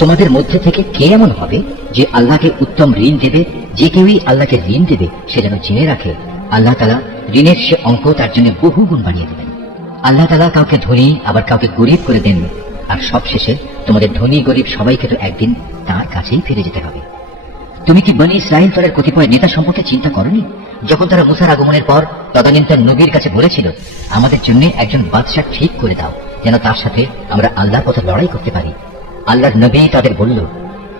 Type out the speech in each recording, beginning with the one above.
তোমাদের মধ্যে থেকে কে এমন হবে যে আল্লাহকে উত্তম ঋণ দেবে? যে কেউই আল্লাহকে ঋণ দেবে সে যেন জেনে রাখে আল্লাহ তাআলা ঋণের সে অঙ্ক তার জন্য বহু গুণ বানিয়ে দেবেন। আল্লাহ তাআলা কাউকে ধনী আবার কাউকে গরিব করে দেন, আর সবশেষে তোমাদের ধনী গরিব সবাইকে তো একদিন তার কাছেই ফিরে যেতে হবে। তুমি কি বনী ইসরাইল দলের কতিপয় নেতা সম্পর্কে চিন্তা করনি, যখন তারা মুসার আগমনের পর তদানীন্তন নবীর কাছে বলেছিল, আমাদের জন্য একজন বাদশা ঠিক করে দাও যেন তার সাথে আমরা আল্লাহর পথে লড়াই করতে পারি। আল্লাহর নবী তাদের বলল,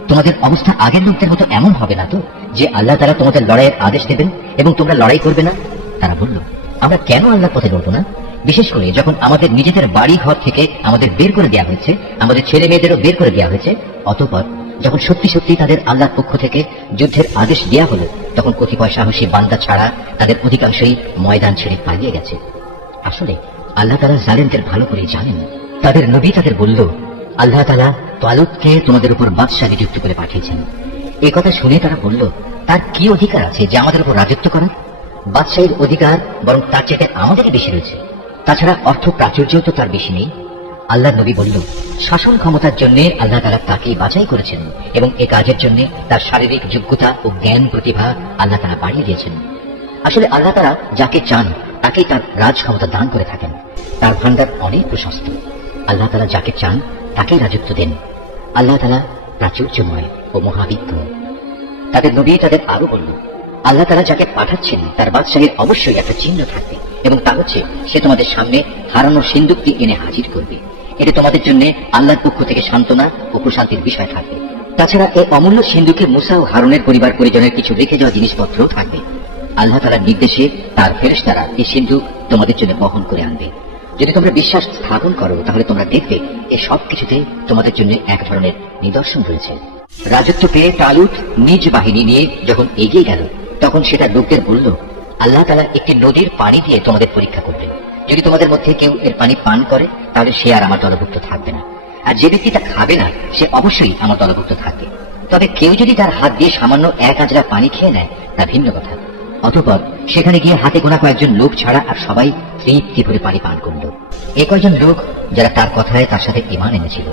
তোমাদের অবস্থা আগের লোকদের মতো এমন হবে না তো যে আল্লাহ তাআলা তোমাদের লড়াইয়ের আদেশ দেবেন এবং তোমরা লড়াই করবে না? তারা বলল, আমরা কেন আল্লাহর পথে লড়ব না? বিশেষ করে যখন আমাদের নিজেদের বাড়ি ঘর থেকে আমাদের বের করে দেওয়া হয়েছে, আমাদের ছেলে মেয়েদেরও বের করে দেওয়া হয়েছে। অতঃপর যখন সত্যি সত্যি তাদের আল্লাহর পক্ষ থেকে যুদ্ধের আদেশ দেওয়া হলো, তখন কতিপয় সাহসী বান্দা ছাড়া তাদের অধিকাংশই ময়দান ছেড়ে পালিয়ে গেছে। আসলে আল্লাহ তাআলা জালেমদের ভালো করে জানেন। তাদের নবী তাদের বলল, আল্লাহ তাআলা তালুতকে তোমাদের উপর বাদশা নিযুক্ত করে পাঠিয়েছেন। এই কথা শুনে তারা বলল, তার কি অধিকার আছে যে আমাদের উপর রাজত্ব করার? বাদশাহীর অধিকার বরং তার চেয়ে আমাদেরই বেশি রয়েছে। তাছাড়া অর্থ প্রাচুর্য তো তার বেশি নেই। আল্লাহ নবী বলল, শাসন ক্ষমতার জন্য আল্লাহ তাআলা তাকেই বাছাই করেছেন এবং এ কাজের জন্য তার শারীরিক যোগ্যতা ও জ্ঞান প্রতিভা আল্লাহ তাআলা বাড়িয়ে দিয়েছেন। আসলে আল্লাহ তাআলা যাকে চান তাকেই তার রাজ ক্ষমতা দান করে থাকেন। তার ভান্ডার অনেক প্রশস্ত। আল্লাহ তাআলা যাকে চান তাকেই রাজত্ব দেন। আল্লাহ তাআলা প্রাচুর্যময় ও মহাবিজ্ঞ। তাদের নবী তাদের আরো বলল, আল্লাহ তাআলা যাকে পাঠাচ্ছেন তার বাদশাহীর অবশ্যই একটা চিহ্ন থাকবে এবং তা হচ্ছে সে তোমাদের সামনে হারানোর সিন্দুকটি এনে হাজির করবে। এতে তোমাদের জন্য আল্লাহর পক্ষ থেকে সান্ত্বনা ও প্রশান্তির বিষয় থাকবে। তাছাড়া এই অমূল্য সিন্ধুকে মুসা ও হারুনের পরিবার পরিজনের কিছু রেখে যাওয়া জিনিসপত্রও থাকবে। আল্লাহ তাআলার নির্দেশে তার ফেরেশতারা এই সিন্ধুক তোমাদের জন্য বহন করে আনবে। যদি তোমরা বিশ্বাস স্থাপন করো তাহলে তোমরা দেখবে এই সব কিছুতে তোমাদের জন্য এক ধরনের নিদর্শন রয়েছে। রাজত্ব পেয়ে তালুত নিজ বাহিনী নিয়ে যখন এগিয়ে গেল, তখন সেটা লোকদের বলল, আল্লাহ তাআলা একটি নদীর পানি দিয়ে তোমাদের পরীক্ষা করবেন। যদি তোমাদের মধ্যে কেউ এর পানি পান করে তাহলে সে আর আমার দলভুক্ত থাকবে না, আর যে ব্যক্তি তা খাবে না সে অবশ্যই আমার দলভুক্ত থাকবে। তবে কেউ যদি তার হাত দিয়ে সামান্য এক আজরা পানি খেয়ে নেয় তা ভিন্ন কথা। অতঃপর সেখানে গিয়ে হাতে গোনা কয়েকজন লোক ছাড়া আর সবাই তৃপ্তি ভরে পানি পান করল। এই কয়েকজন লোক যারা তার কথায় তার সাথে ঈমান এনেছিল,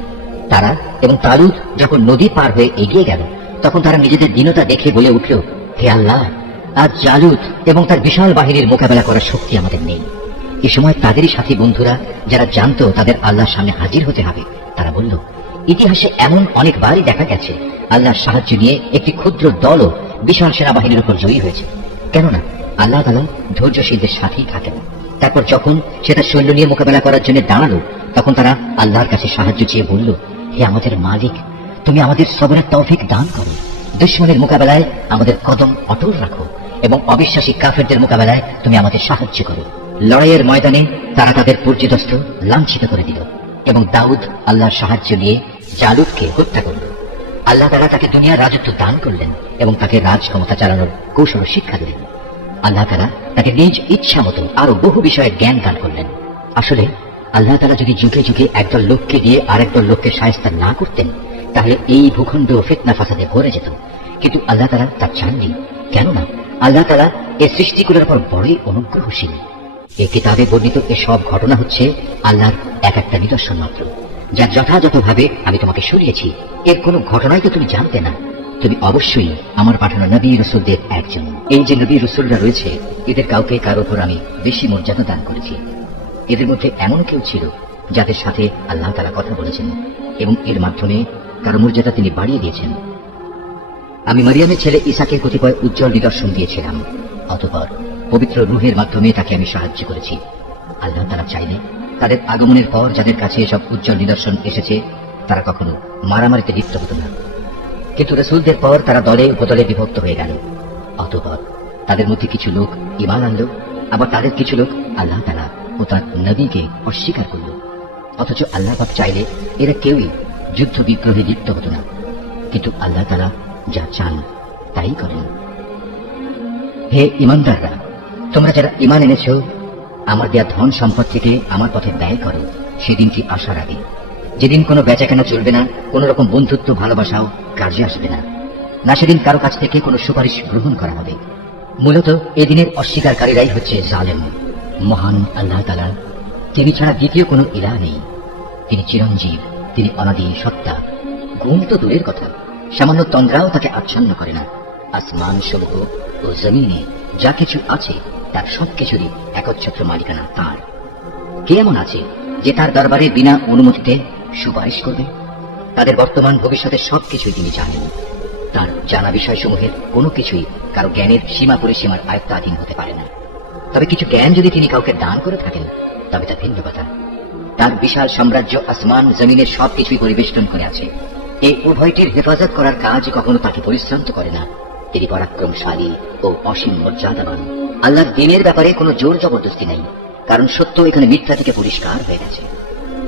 তারা এবং তালুত যখন নদী পার হয়ে এগিয়ে গেল, তখন তারা নিজেদের দীনতা দেখে বলে উঠল, হে আল্লাহ, আজ জালুত এবং তার বিশাল বাহিনীর মোকাবেলা করার শক্তি আমাদের নেই। এ সময় তাদেরই সাথী বন্ধুরা যারা জানতো তাদের আল্লাহর সামনে হাজির হতে হবে, তারা বলল, ইতিহাসে এমন অনেকবারই দেখা গেছে আল্লাহর সাহায্য নিয়ে একটি ক্ষুদ্র দলও বিশাল সেনাবাহিনীর উপর জয়ী হয়েছে। কেননা আল্লাহ তাআলা ধৈর্যশীলদের সাথেই থাকেন। তারপর যখন সেটা সৈন্য নিয়ে মোকাবেলা করার জন্য দাঁড়ালো, তখন তারা আল্লাহর কাছে সাহায্য চেয়ে বলল, হে আমাদের মালিক, তুমি আমাদের সবরের তৌফিক দান করো। দুশমনের মোকাবেলায় আমাদের কদম অটল রাখো এবং অবিশ্বাসী কাফেরদের মোকাবেলায় তুমি আমাদের সাহায্য করো। লড়াইয়ের ময়দানে তারা তাদের পর্যদস্ত লাঞ্ছিত করে দিল এবং দাউদ আল্লাহর সাহায্য নিয়ে জালুতকে হত্যা করল। আল্লাহ তাআলা তাকে দুনিয়ার রাজত্ব দান করলেন এবং তাকে রাজ ক্ষমতা চালানোর কৌশল শিক্ষা দিলেন। আল্লাহ তাআলা তাকে নিজ ইচ্ছা মতো আরো বহু বিষয়ে জ্ঞান দান করলেন। আসলে আল্লাহ তাআলা যদি যুগে যুগে একদল লোককে দিয়ে আরেকদল লোককে শায়েস্তা না করতেন তাহলে এই ভূখণ্ড ফিতনা ফাসাদে ভরে যেত। কিন্তু আল্লাহ তাআলা তা চাননি। কেননা আল্লাহ তাআলা এর সৃষ্টিগুলোর উপর বড়ই অনুগ্রহশীল। এই কিতাবে বর্ণিত এসব ঘটনা হচ্ছে আল্লাহর এক একটা নিদর্শন মাত্র, যা যথাযথভাবে আমি তোমাকে সরিয়েছি। এর কোনো ঘটনাই তো তুমি জানতে না। তুমি অবশ্যই আমার পাঠানো নবী রাসূলদের একজন। এই যে নবী রাসূলরা রয়েছে, এদের কাউকে কারো উপর আমি বেশি মর্যাদা দান করেছি। এদের মধ্যে এমন কেউ ছিল যাদের সাথে আল্লাহ তাআলা কথা বলেছেন এবং এর মাধ্যমে তার মর্যাদা তিনি বাড়িয়ে দিয়েছেন। আমি মারিয়ামের ছেলে ঈসাকে কতিপয় উজ্জ্বল নিদর্শন দিয়েছিলাম। অতঃপর পবিত্র রূহের মাধ্যমে তাকে আমি সাহায্য করেছি। আল্লাহ তাআলা চাইলে তাদের আগমনের পর যাদের কাছে এসব উজ্জ্বল নিদর্শন এসেছে তারা কখনো মারামারিতে লিপ্ত হতো না। কিন্তু রাসূলদের পর তারা দলে উপদলে বিভক্ত হয়ে গেল। অতঃপর তাদের মধ্যে কিছু লোক ঈমান আনল, আবার তাদের কিছু লোক আল্লাহ তাআলা ও তার নবীকে অস্বীকার করল। অথচ আল্লাহ পাক চাইলে এরা কেউই যুদ্ধ বিগ্রহে লিপ্ত হতো না। কিন্তু আল্লাহ তাআলা যা চান তাই করেন। হে ঈমানদাররা, তোমরা যারা ঈমান এনেছ, আমার দেয়া ধন সম্পদ থেকে আমার পথে ব্যয় করো সেদিনটি আসার আগে, যেদিন কোনো বেচাকেনা চলবে না, কোন রকম বন্ধুত্ব ভালোবাসাও কাজে আসবে না, না সেদিন কারো কাছ থেকে কোনো সুপারিশ গ্রহণ করা হবে। মূলত এদিনের অস্বীকারীরাই হচ্ছে জালেম। মহান আল্লাহ তাআলা, তিনি ছাড়া দ্বিতীয় কোনো ইলাহ নেই। তিনি চিরঞ্জীব, তিনি অনাদি সত্তা। ঘুম তো দূরের কথা, সামান্য তন্দ্রাও তাকে আচ্ছন্ন করে না। আসমান সমূহ ও জমিনে যা কিছু আছে তার সবকিছুরই একচ্ছত্র মালিকানা তার। কে এমন আছে যে তার দরবারে বিনা অনুমতিতে সুপারিশ করবে? তাদের বর্তমান ভবিষ্যতের সবকিছুই তিনি জানেন। তার জানা বিষয়সমূহের কোনো কিছুই কারো জ্ঞানের সীমা পরিসীমার আয়ত্তাধীন হতে পারে না। তবে কিছু জ্ঞান যদি তিনি কাউকে দান করে থাকেন তবে তা ভিন্ন কথা। তার বিশাল সাম্রাজ্য আসমান জমিনের সবকিছুই পরিবেষ্টন করে আছে। এই উভয়টির হেফাজত করার কাজ কখনো তাকে পরিশ্রান্ত করে না। তিনি পরাক্রমশালী ও অসীম মর্যাদাবান। আল্লাহর দিনের ব্যাপারে কোনো জোর জবরদস্তি নেই, কারণ সত্য এখানে মিথ্যা থেকে পরিষ্কার হয়ে গেছে।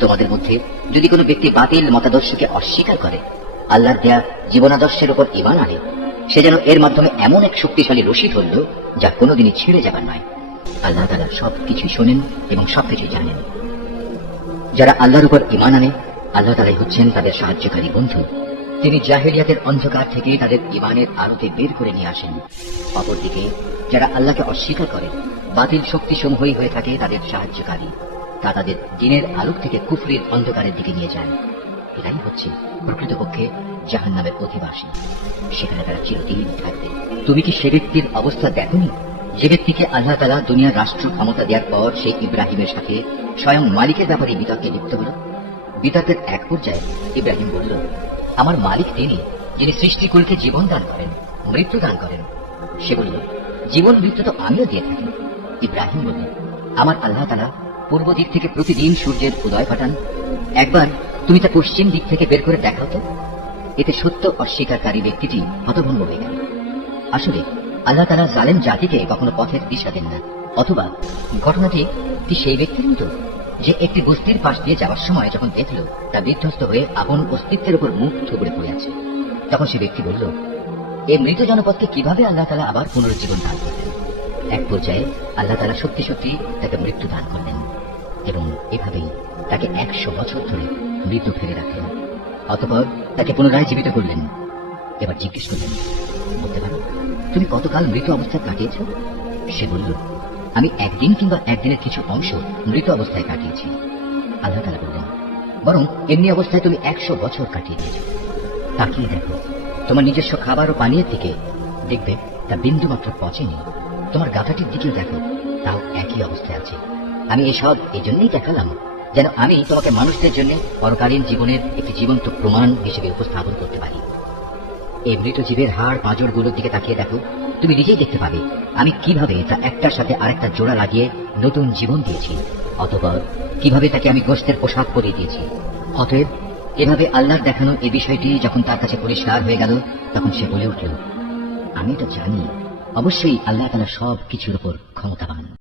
তোমাদের মধ্যে যদি কোনো ব্যক্তি বাতিল মতাদর্শকে অস্বীকার করে, আল্লাহর দেয়া জীবনাদর্শের উপর ঈমান আনে, সে যেন এর মাধ্যমে এমন এক শক্তিশালী রশি ধরল যা কোনোদিনই ছিঁড়ে যাবার নয়। আল্লাহ তাআলা সবকিছু শোনেন এবং সবকিছু জানেন। যারা আল্লাহর উপর ঈমান আনে, আল্লাহ তাআলাই হচ্ছেন তাদের সাহায্যকারী বন্ধু। তিনি জাহেলিয়াতের অন্ধকার থেকে তাদের ঈমানের আলোতে বের করে নিয়ে আসেন। অপরদিকে যারা আল্লাহকে অস্বীকার করে, বাতিল শক্তিসমূহই হয়ে থাকে তাদের সাহায্যকারী। তা তাদের দিনের আলোক থেকে কুফরির অন্ধকারের দিকে নিয়ে যায়। এটাই হচ্ছে প্রকৃতপক্ষে জাহান্নামের অধিবাসী। সেখানে তারা চিরদিন থাকবে। তুমি কি সে ব্যক্তির অবস্থা দেখোনি যে ব্যক্তিকে আল্লাহ তাআলা দুনিয়ার রাষ্ট্র ক্ষমতা দেওয়ার পর সেই ইব্রাহিমের সাথে স্বয়ং মালিকের ব্যাপারে বিতর্কে লিপ্ত হল? বিতর্কের এক পর্যায়ে ইব্রাহিম বলল, আমার মালিক তিনি, যিনি সৃষ্টিকুলকে জীবন দান করেন, মৃত্যু দান করেন। সে বলল, জীবন মৃত্যু তো আমিও দিয়ে থাকি। ইব্রাহিম বলল, আমার আল্লাহ তাআলা পূর্ব দিক থেকে প্রতিদিন সূর্যের উদয় ঘটান। একবার তুমি তা পশ্চিম দিক থেকে বের করে দেখাও তো। এতে সত্য অস্বীকারী ব্যক্তিটি হতভম্ব হয়ে গেল। আসলে আল্লাহ তাআলা জালেম জাতিকে কখনো পথের দিশা দেন না। অথবা ঘটনাটি কি সেই ব্যক্তির মতো যে একটি বস্তির পাশ দিয়ে যাওয়ার সময় যখন দেখল তা বিধ্বস্ত হয়ে আপন অস্তিত্বের উপর মুখ থুবড়ে পড়ে আছে, তখন সে ব্যক্তি বলল, এই মৃত জনপদকে কিভাবে আল্লাহ তাআলা আবার পুনরুজ্জীবন দান করলেন? এক পর্যায়ে আল্লাহ তাআলা সত্যি সত্যি তাকে মৃত্যু দান করলেন এবং এভাবেই তাকে 100 বছর ধরে মৃত ফেলে রাখলেন। অতঃপর তাকে পুনরায় জীবিত করলেন। এবার জিজ্ঞেস করলেন, বলতে পারো তুমি কতকাল মৃত অবস্থায় কাটিয়েছ? সে বলল, আমি একদিন কিংবা একদিনের কিছু অংশ মৃত অবস্থায় কাটিয়েছি। আল্লাহ তাআলা বললেন, বরং এমনি অবস্থায় তুমি 100 বছর কাটিয়ে দিয়েছ। তাকিয়ে দেখো তোমার নিজস্ব খাবার ও পানীয়ের দিকে, দেখবে তা বিন্দু মাত্র পচেনি। তোমার গাধাটির দিকেও দেখো, তাও একই অবস্থায় আছে। আমি এসব এই জন্যই দেখালাম যেন আমি তোমাকে মানুষদের জন্য পরকালীন জীবনের একটি জীবন্ত প্রমাণ হিসেবে উপস্থাপন করতে পারি। এই মৃত জীবের হাড় পাঁজরগুলোর দিকে তাকিয়ে দেখো, তুমি নিজেই দেখতে পাবে আমি কিভাবে তা একটার সাথে আরেকটা জোড়া লাগিয়ে নতুন জীবন দিয়েছি। অতঃপর কিভাবে তাকে আমি গোশতের পোশাক পরিয়ে দিয়েছি। অতএব এভাবে আল্লাহর দেখানো এই বিষয়টি যখন তার কাছে পরিষ্কার হয়ে গেল, তখন সে বলে উঠল, আমি তো জানি অবশ্যই আল্লাহ তাআলা সব কিছুর উপর ক্ষমতাবান।